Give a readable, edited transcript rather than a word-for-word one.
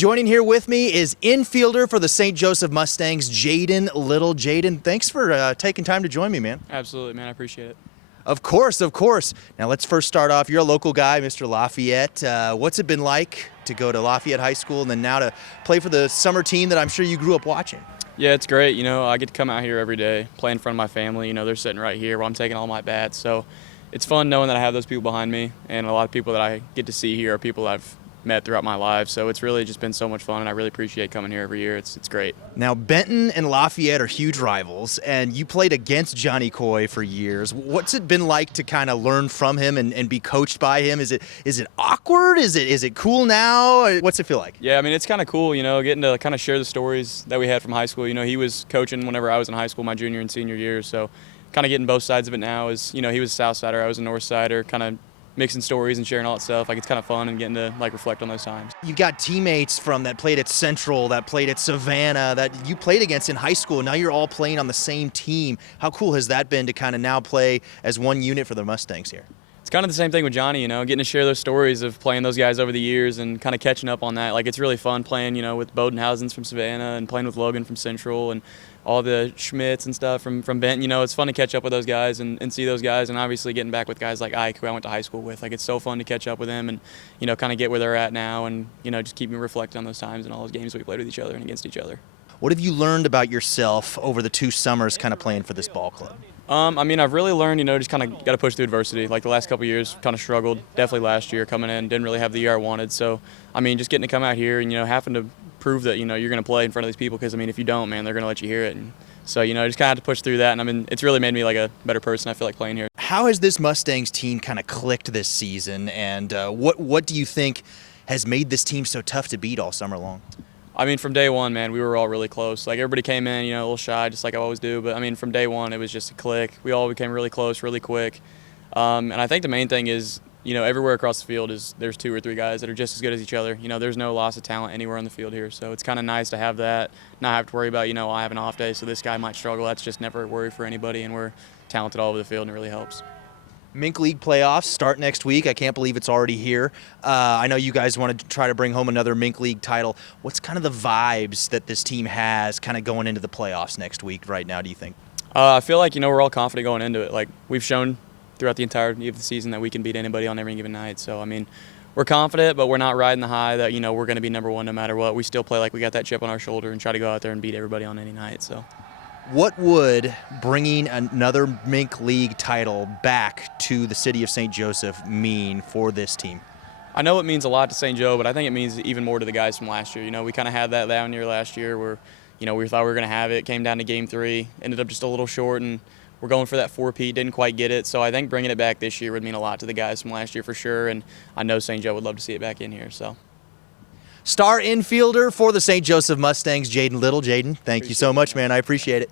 Joining here with me is infielder for the St. Joseph Mustangs, Jayden Little. Jayden, thanks for taking time to join me, man. Absolutely, man. I appreciate it. Of course, of course. Now let's first start off. You're a local guy, Mr. Lafayette. What's it been like to go to Lafayette High School and then now to play for the summer team that I'm sure you grew up watching? Yeah, it's great. You know, I get to come out here every day, play in front of my family. You know, they're sitting right here while I'm taking all my bats. So it's fun knowing that I have those people behind me, and a lot of people that I get to see here are people I've met throughout my life. So it's really just been so much fun, and I really appreciate coming here every year. It's great. Now, Benton and Lafayette are huge rivals, and you played against Johnny Coy for years. What's it been like to kind of learn from him and be coached by him? Is it awkward? Is it cool now? What's it feel like? Yeah, I mean, it's kind of cool, you know, getting to kind of share the stories that we had from high school. You know, he was coaching whenever I was in high school, my junior and senior years. So kind of getting both sides of it now is, you know, he was a South Sider, I was a North Sider, kind of mixing stories and sharing all that stuff. Like, it's kind of fun and getting to like reflect on those times. You've got teammates that played at Central, that played at Savannah, that you played against in high school. Now you're all playing on the same team. How cool has that been to kind of now play as one unit for the Mustangs here? It's kind of the same thing with Johnny, you know, getting to share those stories of playing those guys over the years and kind of catching up on that. Like, it's really fun playing, you know, with Bodenhausens from Savannah and playing with Logan from Central and all the Schmitz and stuff from Benton. You know, it's fun to catch up with those guys and see those guys, and obviously getting back with guys like Ike, who I went to high school with. Like, it's so fun to catch up with him and, you know, kind of get where they're at now and, you know, just keep me reflecting on those times and all those games we played with each other and against each other. What have you learned about yourself over the 2 summers kind of playing for this ball club? I mean, I've really learned, you know, just kind of got to push through adversity. Like, the last couple of years, kind of struggled. Definitely last year coming in, didn't really have the year I wanted. So, I mean, just getting to come out here and, you know, having to prove that, you know, you're going to play in front of these people because, I mean, if you don't, man, they're going to let you hear it. And so, you know, just kind of had to push through that. And, I mean, it's really made me like a better person, I feel like, playing here. How has this Mustangs team kind of clicked this season, and what do you think has made this team so tough to beat all summer long? I mean, from day one, man, we were all really close. Like, everybody came in, you know, a little shy, just like I always do. But, I mean, from day one, it was just a click. We all became really close, really quick. And I think the main thing is, you know, everywhere across the field there's 2 or 3 guys that are just as good as each other. You know, there's no loss of talent anywhere on the field here. So it's kind of nice to have that, not have to worry about, you know, I have an off day, so this guy might struggle. That's just never a worry for anybody, and we're talented all over the field, and it really helps. MINK League Playoffs start next week. I can't believe it's already here. I know you guys want to try to bring home another MINK League title. What's kind of the vibes that this team has kind of going into the playoffs next week right now, do you think? I feel like, you know, we're all confident going into it. Like, we've shown throughout the entirety of the season that we can beat anybody on every given night. So, I mean, we're confident, but we're not riding the high that, you know, we're going to be number one no matter what. We still play like we got that chip on our shoulder and try to go out there and beat everybody on any night. So, what would bringing another MINK League title back to the city of St. Joseph mean for this team? I know it means a lot to St. Joe, but I think it means even more to the guys from last year. You know, we kind of had that down year last year where, you know, we thought we were going to have it, came down to Game 3, ended up just a little short, and we're going for that 4-peat, didn't quite get it. So I think bringing it back this year would mean a lot to the guys from last year for sure, and I know St. Joe would love to see it back in here. So, Star infielder for the St. Joseph Mustangs, Jayden Little. Jayden, thank you so much, man. I appreciate it.